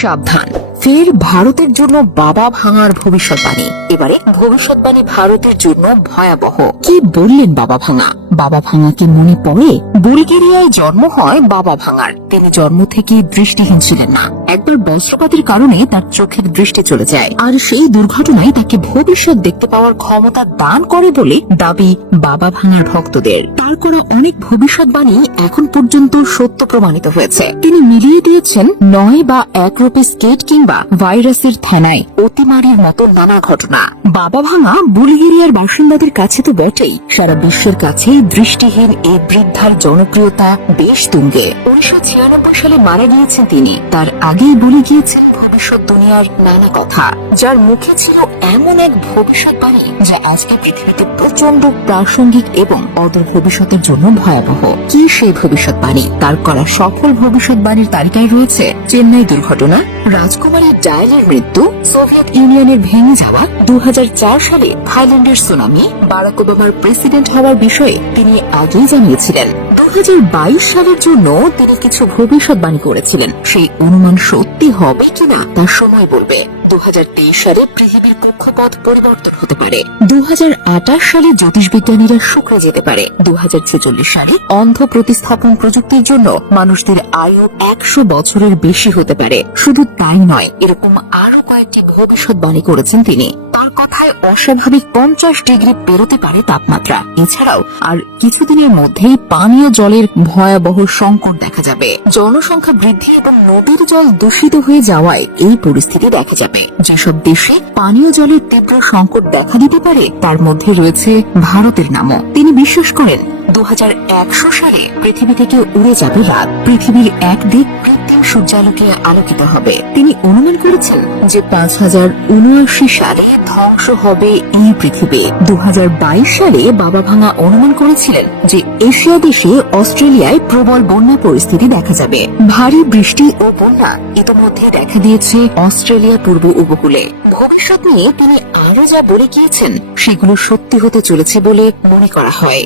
সাবধান, ফের ভারতের জন্য বাবা ভাঙার ভবিষ্যৎবাণী। এবারে ভবিষ্যৎবাণী ভারতের জন্য ভয়াবহ। কি বললেন বাবা ভাঙা? বাবা ভাঙাকে মনে পড়ে? বুলগেরিয়ায় জন্ম হয় বাবা ভাঙার। তিনি জন্ম থেকে দৃষ্টিহীন ছিলেন না। একবার বজ্রপাতের কারণে তার চোখের দৃষ্টি চলে যায়, আর সেই দুর্ঘটনায় তাকে ভবিষ্যৎ দেখতে পাওয়ার ক্ষমতা দান করে বলে দাবি বাবা ভাঙার ভক্তদের। তার করা অনেক ভবিষ্যৎবাণী এখন পর্যন্ত সত্য প্রমাণিত হয়েছে। তিনি মিলিয়ে দিয়েছেন নয় বা একরূপে স্কেট কিংবা ভাইরাসের থেনায় অতিমারির মতো নানা ঘটনা। বাবা ভাঙা বুলগেরিয়ার বাসিন্দাদের কাছে তো বটেই, সারা বিশ্বের কাছে দৃষ্টিহীন এই বৃদ্ধার জনপ্রিয়তা বেশ তুঙ্গে। 1996 সালে মারা গিয়েছেন তিনি। তার আগেই বলে গিয়েছেন ভবিষ্যৎ দুনিয়ার নানা কথা। যার মুখে ছিল এমন এক ভবিষ্যৎবাণী যা আজকে পৃথিবীতে প্রচন্ড প্রাসঙ্গিক এবং অদূর ভবিষ্যতের জন্য ভয়াবহ। কি সেই ভবিষ্যৎবাণী? তার করা সফল ভবিষ্যৎবাণীর তালিকায় রয়েছে চেন্নাই দুর্ঘটনা, রাজকুমারী ডায়ালের মৃত্যু, সোভিয়েত ইউনিয়নের ভেঙে যাওয়া, 2004 সালে থাইল্যান্ডের সুনামি, বারাক ওবামার প্রেসিডেন্ট হওয়ার বিষয়ে তিনি আগেই জানিয়েছিলেন। 2022 সালের জন্য তিনি কিছু ভবিষ্যৎবাণী করেছিলেন। সেই অনুমান সত্যি হবে কিনা তা সময় বলবে। 2023 সালে পৃথিবীর কক্ষপথ পরিবর্তন হতে পারে। 2028 সালে জ্যোতিষবিজ্ঞানীরা শুক্রে যেতে পারে। 2046 সালে অন্ধ প্রতিস্থাপন প্রযুক্তির জন্য মানুষদের আয়ু 100 বছরের বেশি হতে পারে। শুধু তাই নয়, এরকম আরো কয়েকটি ভবিষ্যৎবাণী করেছেন তিনি। তার কথায় অস্বাভাবিক 50 ডিগ্রি পেরোতে পারে তাপমাত্রা। এছাড়াও আর কিছুদিনের মধ্যেই পানীয় জলের ভয়াবহ সংকট দেখা যাবে। জনসংখ্যা বৃদ্ধি এবং নদীর জল দূষিত হয়ে যাওয়ায় এই পরিস্থিতি দেখা যাবে। যেসব দেশে পানীয় জলের তীব্র সংকট দেখা দিতে পারে তার মধ্যে রয়েছে ভারতের নামও। তিনি বিশ্বাস করেন 2100 সালে পৃথিবী থেকে উড়ে যাবে রাত। পৃথিবীর এক দিক কৃত্রিম সূর্যালোকে আলোকিত হবে। তিনি অনুমান করেছেন যে 5079 সালে ধ্বংস হবে এই পৃথিবী। 2022 সালে বাবা ভাঙা অনুমান করেছিলেন যে এশিয়া দেশে অস্ট্রেলিয়ায় প্রবল বন্যা পরিস্থিতি দেখা যাবে। ভারী বৃষ্টি ও বন্যা ইতোমধ্যে দেখা দিয়েছে অস্ট্রেলিয়ার পূর্ব উপকূলে। ভবিষ্যৎ নিয়ে তিনি আরো যা বলে গিয়েছেন সেগুলো সত্যি হতে চলেছে বলে মনে করা হয়।